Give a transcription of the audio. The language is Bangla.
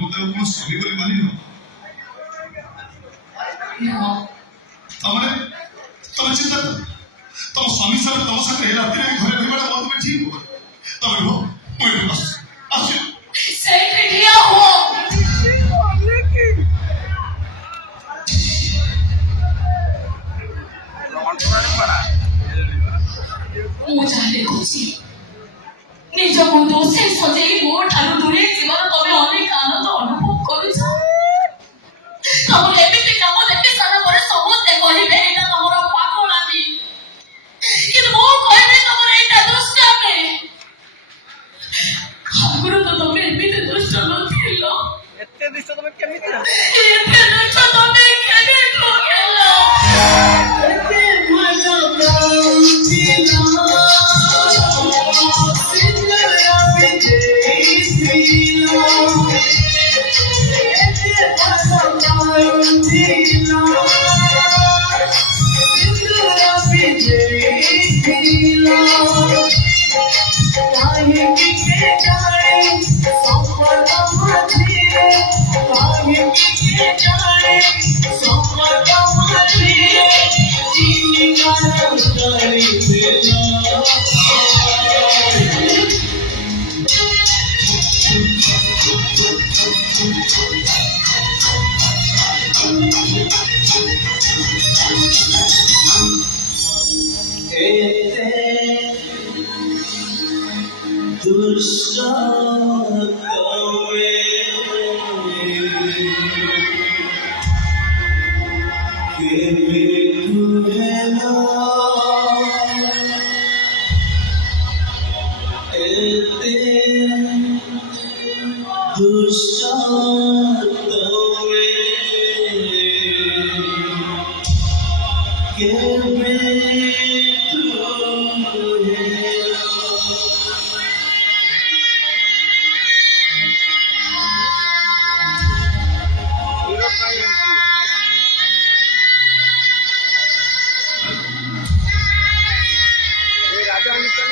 মধ্যে কোনো স্বামী বলে মানি না। তাহলে তোমার চিন্তা করো, তোমার স্বামী সাথে তোমার সাথে এই রাত্রে ঘরে ঢুকাটা বন্ধ করে ঠিক হবে। তবে হোক মই আসছি আসছি সেই রেডিয়া হো ମୁଁ ଯାହା ଦେଖୁଛି ନିଜକୁ ଦୋଷୀ ସଜେଇ ମୋ ଠାରୁ ଦୂରେଇ ଯିବାର ତମେ ଅନେକ ଆନନ୍ଦ ଅନୁଭବ କରୁଛ। ତମର ଏମିତି କାମ ଦେଖି ସାରିଲା ପରେ ସମସ୍ତେ କହିବେ ଏଇଟା ତମର ପାଗଳାମି, କିନ୍ତୁ ମୁଁ କହିବି ତମର ଏଇଟା ଦୁଷ୍ଟାମି। ଆଗରୁ ତ ତମେ ଏମିତି ଦୁଷ୍ଟ ନଥିଲ, ଏତେ ଦୁଷ୍ଟ ତମେ କେମିତି ଏତେ ଦୁଷ୍ଟ ତମେ କେବେଠୁ ହେଲ? ଏତେ ଭଲ রাজা অনুষ্ঠান